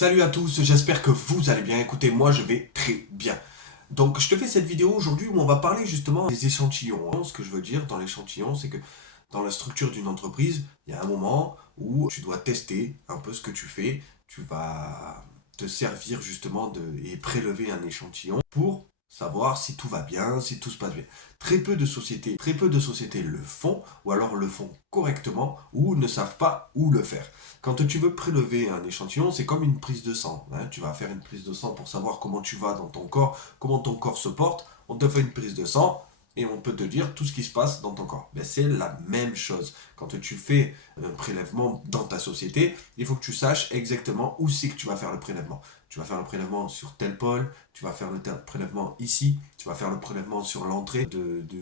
Salut à tous, j'espère que vous allez bien. Écoutez, moi je vais très bien. Donc je te fais cette vidéo aujourd'hui où on va parler justement des échantillons. Ce que je veux dire dans l'échantillon, c'est que dans la structure d'une entreprise, il y a un moment où tu dois tester un peu ce que tu fais. Tu vas te servir justement et prélever un échantillon pour savoir si tout va bien, si tout se passe bien. Très peu de sociétés le font, ou alors le font correctement, ou ne savent pas où le faire. Quand tu veux prélever un échantillon, c'est comme une prise de sang, hein. Tu vas faire une prise de sang pour savoir comment tu vas dans ton corps, comment ton corps se porte. On te fait une prise de sang et on peut te dire tout ce qui se passe dans ton corps. Ben, c'est la même chose. Quand tu fais un prélèvement dans ta société, il faut que tu saches exactement où c'est que tu vas faire le prélèvement. Tu vas faire le prélèvement sur tel pôle, tu vas faire le prélèvement ici, tu vas faire le prélèvement sur l'entrée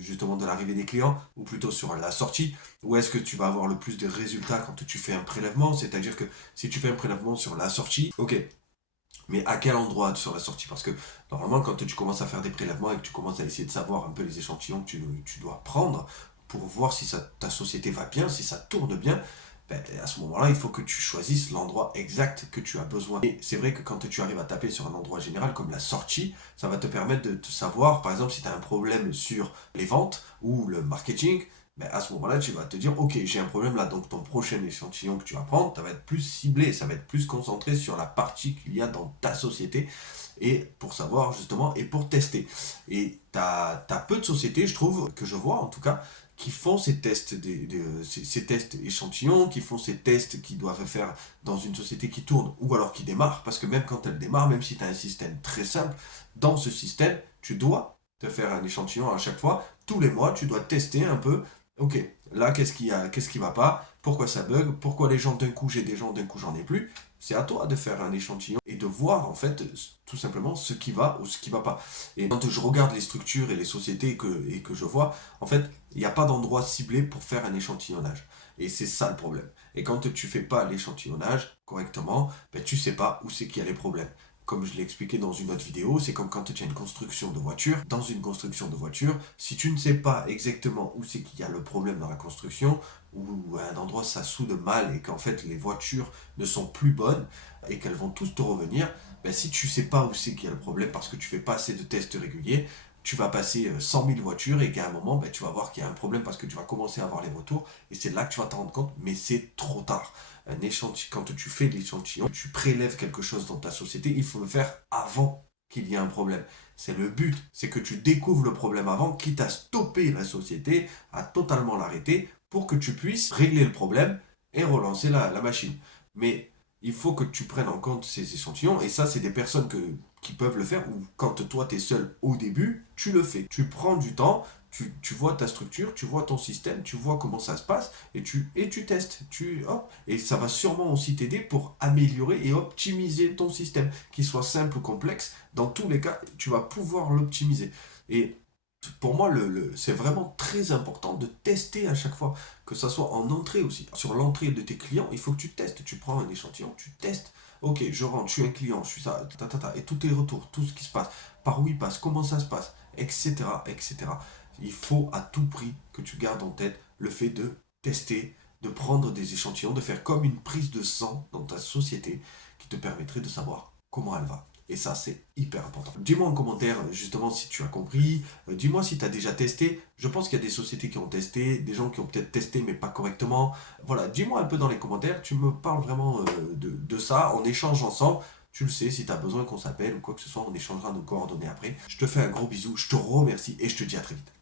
justement de l'arrivée des clients, ou plutôt sur la sortie. Où est-ce que tu vas avoir le plus de résultats quand tu fais un prélèvement? C'est-à-dire que si tu fais un prélèvement sur la sortie, ok, mais à quel endroit sur la sortie? Parce que normalement, quand tu commences à faire des prélèvements et que tu commences à essayer de savoir un peu les échantillons que tu dois prendre pour voir si ta société va bien, si ça tourne bien, ben, à ce moment-là, il faut que tu choisisses l'endroit exact que tu as besoin. Et c'est vrai que quand tu arrives à taper sur un endroit général comme la sortie, ça va te permettre de te savoir, par exemple, si tu as un problème sur les ventes ou le marketing, ben à ce moment-là, tu vas te dire, ok, j'ai un problème là, donc ton prochain échantillon que tu vas prendre, ça va être plus ciblé, ça va être plus concentré sur la partie qu'il y a dans ta société, et pour savoir justement, et pour tester. Et tu as peu de sociétés, je trouve, que je vois en tout cas, qui font ces tests, ces tests échantillons, qui font ces tests qu'ils doivent faire dans une société qui tourne, ou alors qui démarre, parce que même quand elle démarre, même si tu as un système très simple, dans ce système, tu dois te faire un échantillon à chaque fois, tous les mois, tu dois tester un peu. Ok, là, qu'est-ce qui va pas? Pourquoi ça bug? Pourquoi les gens d'un coup j'ai des gens, d'un coup j'en ai plus? C'est à toi de faire un échantillon et de voir en fait tout simplement ce qui va ou ce qui va pas. Et quand je regarde les structures et les sociétés et que je vois, en fait, il n'y a pas d'endroit ciblé pour faire un échantillonnage. Et c'est ça le problème. Et quand tu fais pas l'échantillonnage correctement, ben, tu sais pas où c'est qu'il y a les problèmes. Comme je l'ai expliqué dans une autre vidéo, c'est comme quand tu as une construction de voiture. Dans une construction de voiture, si tu ne sais pas exactement où c'est qu'il y a le problème dans la construction, ou à un endroit ça soude mal et qu'en fait les voitures ne sont plus bonnes et qu'elles vont tous te revenir, ben si tu ne sais pas où c'est qu'il y a le problème parce que tu fais pas assez de tests réguliers, tu vas passer 100 000 voitures et qu'à un moment, ben, tu vas voir qu'il y a un problème parce que tu vas commencer à avoir les retours et c'est là que tu vas te rendre compte, mais c'est trop tard. Un échantillon, quand tu fais l'échantillon, tu prélèves quelque chose dans ta société, il faut le faire avant qu'il y ait un problème. C'est le but, c'est que tu découvres le problème avant, quitte à stopper la société, à totalement l'arrêter, pour que tu puisses régler le problème et relancer la machine. Mais il faut que tu prennes en compte ces échantillons, et ça, c'est des personnes qui peuvent le faire, ou quand toi, tu es seul au début, tu le fais. Tu prends du temps, tu vois ta structure, tu vois ton système, tu vois comment ça se passe, et tu testes. Et ça va sûrement aussi t'aider pour améliorer et optimiser ton système, qu'il soit simple ou complexe. Dans tous les cas, tu vas pouvoir l'optimiser. Et pour moi, c'est vraiment très important de tester à chaque fois, que ça soit en entrée aussi. Sur l'entrée de tes clients, il faut que tu testes. Tu prends un échantillon, tu testes. Ok, je rentre, je suis un client, je suis ça, et tous tes retours, tout ce qui se passe, par où il passe, comment ça se passe, etc., etc. Il faut à tout prix que tu gardes en tête le fait de tester, de prendre des échantillons, de faire comme une prise de sang dans ta société qui te permettrait de savoir comment elle va. Et ça, c'est hyper important. Dis-moi en commentaire justement si tu as compris. Dis-moi si tu as déjà testé. Je pense qu'il y a des sociétés qui ont testé, des gens qui ont peut-être testé mais pas correctement. Voilà, dis-moi un peu dans les commentaires. Tu me parles vraiment de ça. On échange ensemble. Tu le sais, si tu as besoin qu'on s'appelle ou quoi que ce soit, on échangera nos coordonnées après. Je te fais un gros bisou, je te remercie et je te dis à très vite.